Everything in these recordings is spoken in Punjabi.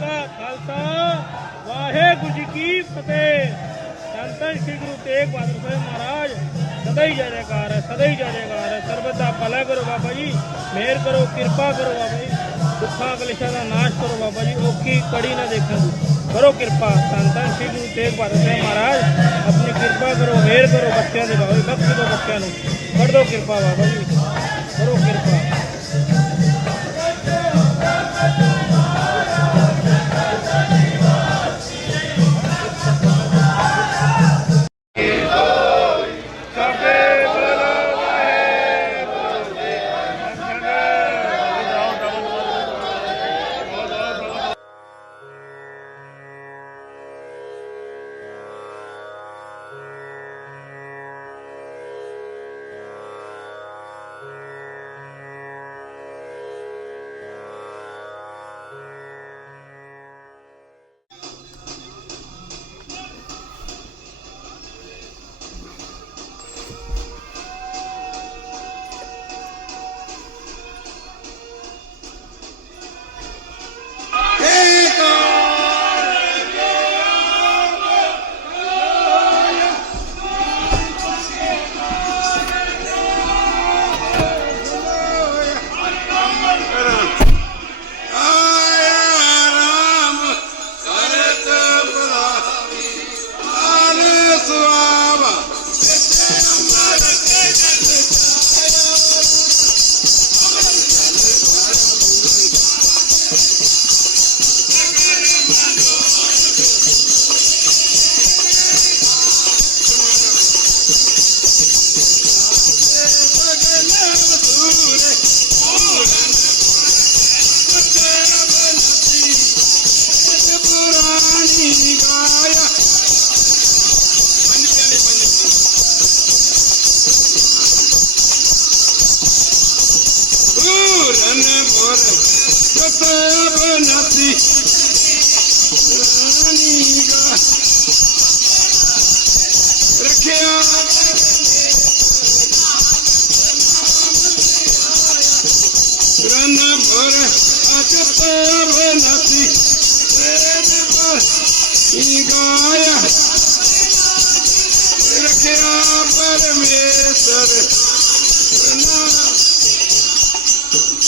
ਕਾ ਖਾਲਸਾ, ਵਾਹਿਗੁਰੂ ਜੀ ਕੀ ਫਤਿਹ। ਸੰਤਨ ਸ੍ਰੀ ਗੁਰੂ ਤੇਗ ਬਹਾਦਰ ਸਾਹਿਬ ਮਹਾਰਾਜ, ਸਦਾ ਹੀ ਜੈ ਜੈਕਾਰ ਹੈ, ਸਦਾ ਹੀ ਜੈ ਜੈਕਾਰ ਹੈ। ਸਰਬਤ ਦਾ ਭਲਾ ਕਰੋ ਬਾਬਾ ਜੀ, ਮਿਹਰ ਕਰੋ, ਕਿਰਪਾ ਕਰੋ ਬਾਬਾ ਜੀ ਦੁੱਖਾਂ ਕਲੇਸ਼ਾਂ ਦਾ ਨਾਸ਼ ਕਰੋ ਬਾਬਾ ਜੀ ਔਖੀ ਕੜੀ ਨਾ ਦੇਖਣ ਕਰੋ ਕਿਰਪਾ ਸੰਤਨ ਸ੍ਰੀ ਗੁਰੂ ਤੇਗ ਬਹਾਦਰ ਸਾਹਿਬ ਮਹਾਰਾਜ, ਆਪਣੀ ਕਿਰਪਾ ਕਰੋ, ਮਿਹਰ ਕਰੋ ਬੱਚਿਆਂ ਦੇ ਬਾਬਾ ਜੀ, ਬਖਸ਼ ਦਿਓ ਬੱਚਿਆਂ ਨੂੰ। ਕਰ ਦਿਓ ਕਿਰਪਾ ਬਾਬਾ ਜੀ। ਕਰੋ ਕਿਰਪਾ।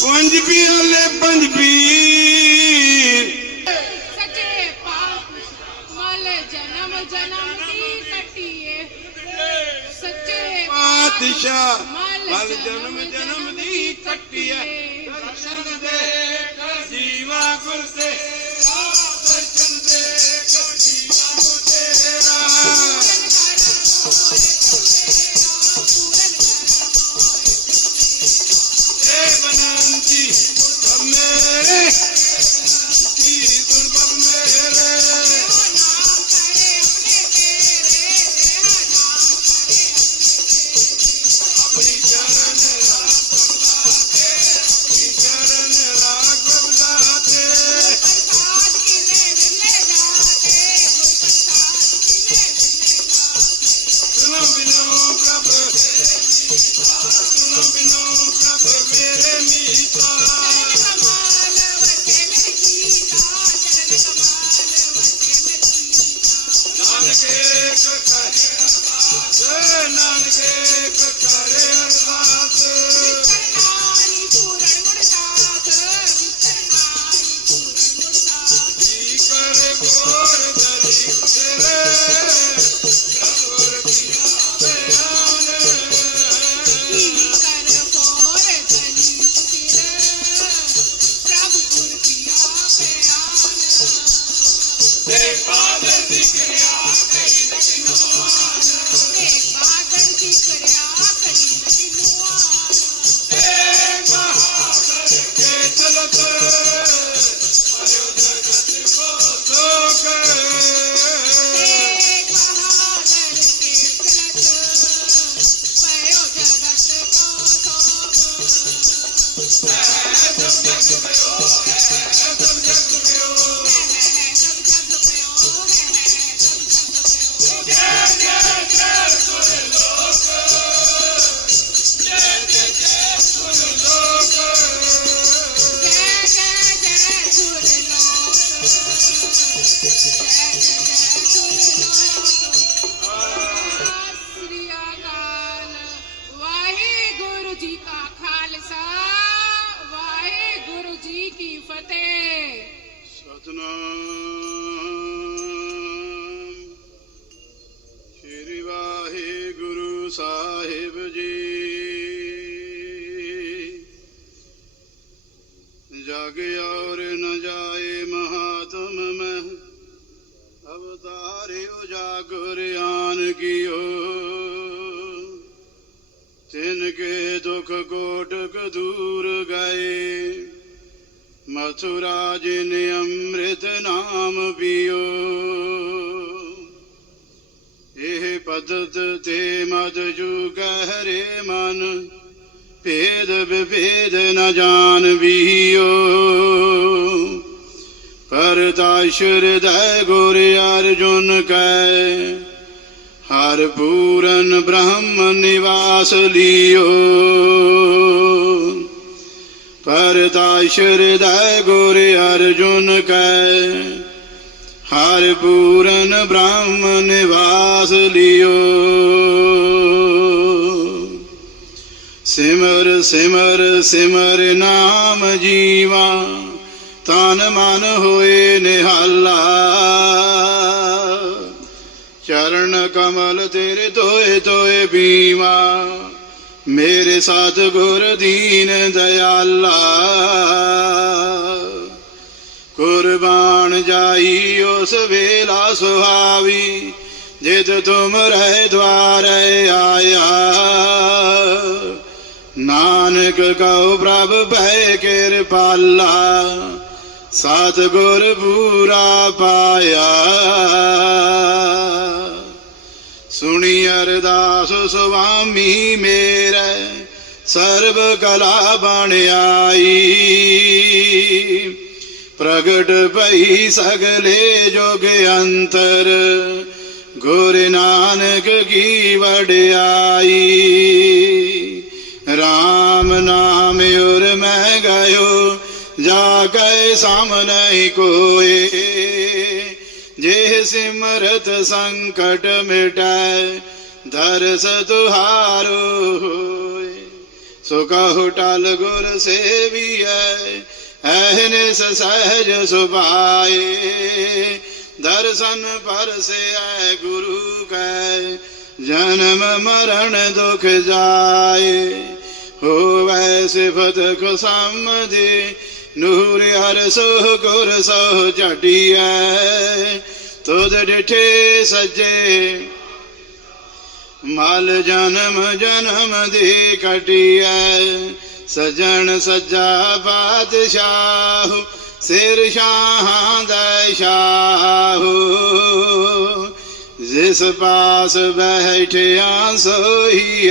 Bunch of people, bunch of people. ਪਾਤਸ਼ਾਹ ਮਲ ਜਨਮ ਜਨਮ ਦੀ ਕੱਟੀ ਹੈ ਦਰਸ਼ਨ ਦੇ ਕਰ ਜੀਵਾ ਗੁਰ ਤੇ। ਦਰਸ਼ਨ ਦੇ ਕਰ ਜੀਵਾ ਗੁਰ ਤੇਰਾ। ਏ ਬਨੰਤੀ ਮੇਰੇ ਉਜਾਗਰ ਆਨ ਕੀਓ, ਤਿਨ ਕੇ ਦੁਖ ਕੋਟਕ ਦੂਰ ਗਏ। ਮਥੁਰਾ ਜਿਨ ਅੰਮ੍ਰਿਤ ਨਾਮ ਪੀਓ, ਇਹ ਪਦਤ ਤੇ ਮਦ ਜੂ ਕਹਿਰੇ ਮਨ, ਭੇਦ ਵਿਭੇਦ ਨ ਜਾਣ ਵੀਓ। ਪਰਦਾਸ਼ ਹਿਰਦੈ ਗੁਰ ਅਰਜੁਨ ਕੈ। ਹਰ ਪੂਰਨ ਬ੍ਰਹਮ ਨਿਵਾਸ ਲਿਓ। ਪਰਦਾਸ਼ ਹਿਰਦੈ ਗੁਰ ਅਰਜੁਨ ਕੈ। ਹਰ ਪੂਰਨ ਬ੍ਰਹਮ ਨਿਵਾਸ ਲਿਓ। ਸਿਮਰ ਸਿਮਰ ਸਿਮਰ ਨਾਮ ਜੀਵਾ। ਤਨ ਮਨ ਹੋਏ ਨਿਹਾਲਾ। ਚਰਨ ਕਮਲ ਤੇਰੇ ਤੋਏ ਤੋਏ ਬੀਮਾ। ਮੇਰੇ ਸਾਥ ਗੁਰ ਦੀਨ ਦਇਆਲਾ। ਕੁਰਬਾਨ ਜਾਈ ਉਸ ਵੇਲਾ ਸੁਹਾਵੀ ਜਿਤ ਤੁਮ ਰਹਿ ਦਵਾਰੇ ਆਇਆ। ਨਾਨਕ ਕਉ ਪ੍ਰਭ ਭੈ ਕਿਰਪਾਲਾ। ਸਤਗੁਰ ਪੂਰਾ ਪਾਇਆ। ਸੁਣੀ ਅਰਦਾਸ ਸੁਆਮੀ ਮੇਰੇ, ਸਰਬ ਕਲਾ ਬਣ ਆਈ। ਪ੍ਰਗਟ ਭਈ ਸਗਲੇ ਜੋਗ ਅੰਤਰ, ਗੁਰ ਨਾਨਕ ਕੀ ਵਡਿਆਈ। RAM ਨਾਮ ਉਰ ਮੈਂ ਗਇਓ ਜਾ ਕੈ ਸਾਮਨਹਿ ਕੋਏ, ਜੇ ਸਿਮਰਤ ਸੰਕਟ ਮਿਟੈ, ਦਰਸ ਤੁਹਾਰੋ ਹੋਏ। ਸੋ ਕਹੋ ਟਲ ਗੁਰ ਸੇਵੀਐ ਐਹਨਿਸ ਸਹਿਜ ਸੁਭਾਏ। ਦਰਸ਼ਨ ਪਰਸੈ ਗੁਰੂ ਕੈ, ਜਨਮ ਮਰਨ ਦੁਖ ਜਾਏ। ਹੋਵੈ ਸਿਫਤ ਕੋ ਸਮਝੇ ਨੂਰ ਹਰ ਸੋ ਗੁਰ ਸੋ ਝਟਿਐ, ਤੁਧ ਡਿਠੇ ਸੱਜੇ। ਮਲ ਜਨਮ ਜਨਮ ਦੀ ਕਟਿਐ, ਸਜਣ ਸੱਜਾ ਬਾਦਸ਼ਾਹ, ਸਿਰ ਸ਼ਾਹਾਂ ਦਾ ਸ਼ਾਹ। ਜਿਸ ਪਾਸ ਬੈਠਿਆ ਸੋਈ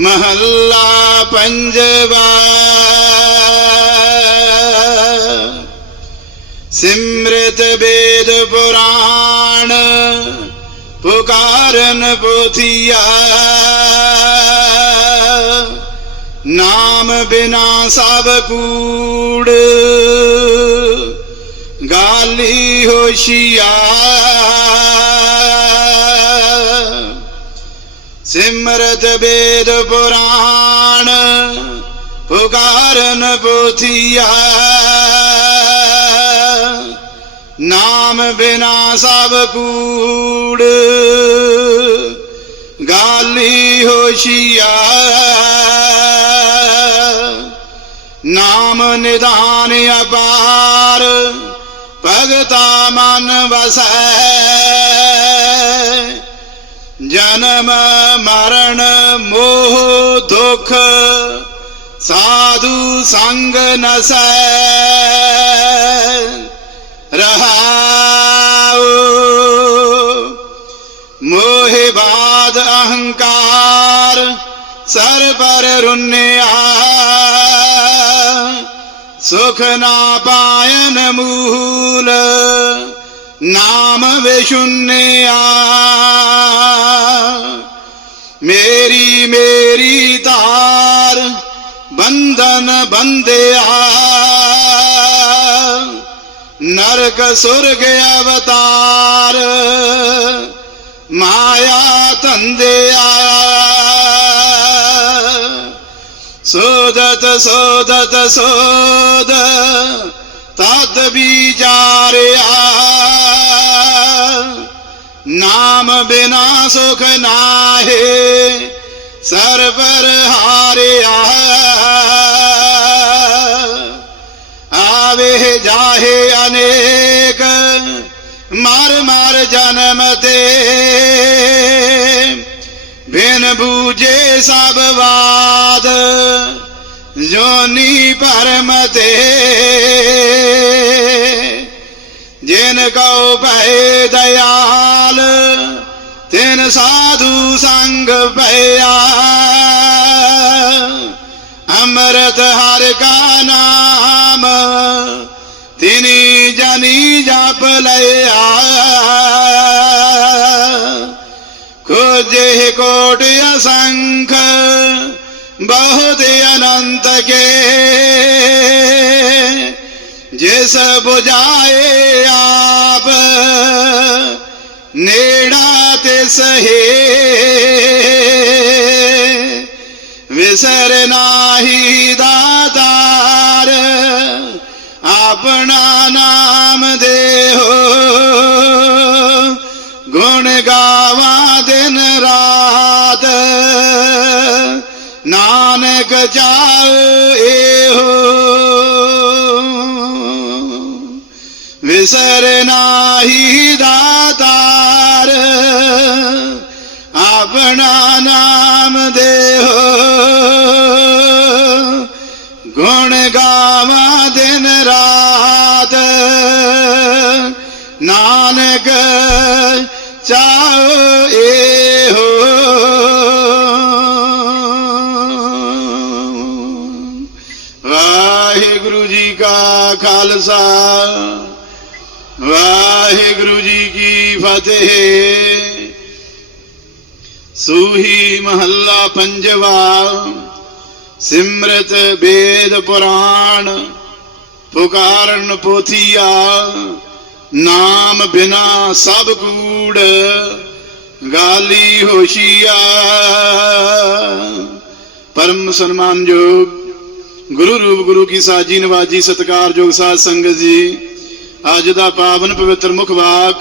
ਮਹੱਲਾ ਪੰਜਵਾ। ਸਿਮਰਤ ਵੇਦ ਪੁਰਾਣ ਪੁਕਾਰਨ ਪੋਥੀਆ। ਨਾਮ ਬਿਨਾ ਸਭ ਕੂੜ ਗਾਲੀ ਹੋਸ਼ੀਆ। ਸਿਮਰਤ ਵੇਦ ਪੁਰਾਣ, ਪੁਕਾਰਨ ਪੋਥੀਆ ਨਾਮ ਬਿਨਾ ਸਭ ਕੂੜ, ਗਾਲੀ ਹੋਸ਼ੀਆ ਨਾਮ ਨਿਦਾਨ ਅਪਾਰ, ਭਗਤਾ ਮਨ ਵਸੈ। ਜਨਮ, ਮਰਨ, ਮੋਹ, ਦੁਖ, ਸਾਧੂ ਸੰਗ ਨਸੈ ਰਹਾਉ। ਮੋਹਿ ਬਾਦ ਅਹੰਕਾਰ ਸਰ ਪਰ ਰੁਨਿਆ। ਸੁਖ ਨਾ ਪਾਇਨ ਮੂਲ ਨਾਮ ਵਿਸ਼ੁੰਨਿਆ ਮੇਰੀ ਮੇਰੀ ਤਾਰ ਬੰਧਨ ਬੰਦਿਆ ਨਰਕ ਸੁਰਗ ਅਵਤਾਰ ਮਾਇਆ ਧੰਦਿਆ। ਸੋਦਤ ਸੋਦਤ ਸੋਦ ਤਦ ਵਿਚਾਰਿਆ ਨਾਮ ਬਿਨਾ ਸੁਖ ਨਾਹੇ ਸਰ ਪਰ ਹਾਰਿਆ ਆਵੇ ਜਾਹੇ ਅਨੇਕ ਮਰ ਮਰ ਜਨਮ ਤੇ ਬਿਨ ਬੂਝੇ ਸਭ ਬਾਦ ਜੋਨੀ ਭਰਮ ਤੇ ਜਿਨ ਕਉ ਭੈ ਦਇਆਲ, ਤਿਨ ਸਾਧੂ ਸੰਗ ਭਇਆ। ਅੰਮ੍ਰਿਤ ਹਰ ਕਾ ਨਾਮ, ਤਿਨੀ ਜਨੀ ਜਪ ਲਿਆ ਖੋਜੇ ਕੋਟ ਅਸੰਖ ਬਹੁਤ ਅਨੰਤ ਕੇ ਜਿਸ 부ਝਾਏ ਆਪ ਨੇੜਾ ਤੇ ਸਹੇ ਵਿਸਰ ਨਾਹੀ ਦਾਤਾਰ ਆਪਣਾ ਨਾਮ ਦੇਹੋ ਗੁਣ ਗਾਵਾਂ ਨਾਨਕ ਚਾਉ ਇਹੋ। ਵਿਸਰ ਨਾਹੀ ਦਾਤਾਰ, ਆਪਣਾ ਨਾਮ ਦੇਹੋ। ਗੁਣ ਗਾਵਾਂ ਦਿਨ ਰਾਤ, ਨਾਨਕ ਚਾਉ ਕੀ ਸੂਹੀ ਮਹੱਲਾ ਪੰਜਵਾ, ਸਿਮਰਤ ਵੇਦ ਪੁਰਾਣ, ਪੁਕਾਰਨ ਪੋਥੀਆ, ਨਾਮ ਬਿਨਾ ਸਭ ਕੂੜ, ਗਾਲੀ ਹੋਸ਼ੀਆ। ਪਰਮ ਸਨਮਾਨਯੋਗ ਗੁਰੂ ਰੂਪ ਗੁਰੂ ਕੀ ਸਾਜੀ ਨਵਾਜੀ ਸਤਕਾਰਯੋਗ ਸਾਧ ਸੰਗਤ ਜੀ, ਅੱਜ ਦਾ ਪਾਵਨ ਪਵਿੱਤਰ ਮੁਖ ਵਾਕ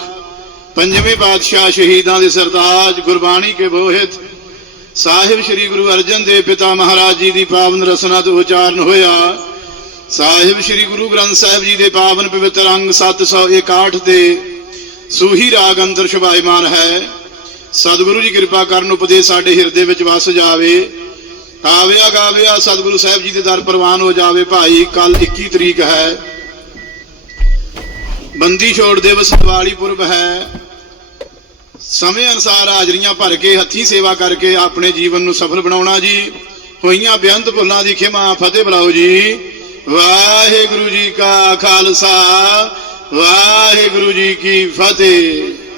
ਪੰਜਵੇਂ ਪਾਤਸ਼ਾਹ ਸ਼ਹੀਦਾਂ ਦੇ ਸਰਤਾਜ ਗੁਰਬਾਣੀ ਕੇ ਬੋਹਿਤ। ਸਾਹਿਬ ਸ੍ਰੀ ਗੁਰੂ ਅਰਜਨ ਦੇਵ ਪਿਤਾ ਮਹਾਰਾਜ ਜੀ ਦੀ ਪਾਵਨ ਰਸਨਾ ਤੋਂ ਉਚਾਰਨ ਹੋਇਆ। ਸਾਹਿਬ ਸ੍ਰੀ ਗੁਰੂ ਗ੍ਰੰਥ ਸਾਹਿਬ ਜੀ ਦੇ ਪਾਵਨ ਪਵਿੱਤਰ ਅੰਗ 761 ਤੇ ਸੂਹੀ ਰਾਗ ਅੰਦਰ ਸ਼ੁਭਾਇਮਾਨ ਹੈ। ਸਤਿਗੁਰੂ ਜੀ ਕਿਰਪਾ ਕਰਨ ਉਪਦੇਸ਼ ਸਾਡੇ ਹਿਰਦੇ ਵਿੱਚ ਵਸ ਜਾਵੇ। ਕਾਵਿਆ ਕਾਵਿਆ ਸਤਿਗੁਰੂ ਸਾਹਿਬ ਜੀ ਦੇ ਦਰ ਪ੍ਰਵਾਨ ਹੋ ਜਾਵੇ ਭਾਈ ਕੱਲ 21 ਤਰੀਕ ਹੈ। ਬੰਦੀ ਛੋੜ ਦਿਵਸ ਦੀਵਾਲੀ ਪੁਰਬ ਹੈ। ਸਮੇਂ ਅਨਸਾਰ ਹਾਜ਼ਰੀਆਂ ਭਰ ਕੇ, ਹੱਥੀਂ ਸੇਵਾ ਕਰਕੇ ਆਪਣੇ ਜੀਵਨ ਨੂੰ ਸਫਲ ਬਣਾਉਣਾ ਜੀ। ਹੋਈਆਂ ਬੇਅੰਤ ਭੁੱਲਾਂ ਦੀ ਖਿਮਾ ਫਤਿਹ ਬੁਲਾਓ ਜੀ। ਵਾਹਿਗੁਰੂ ਜੀ ਕਾ ਖਾਲਸਾ, ਵਾਹਿਗੁਰੂ ਜੀ ਕੀ ਫਤਿਹ।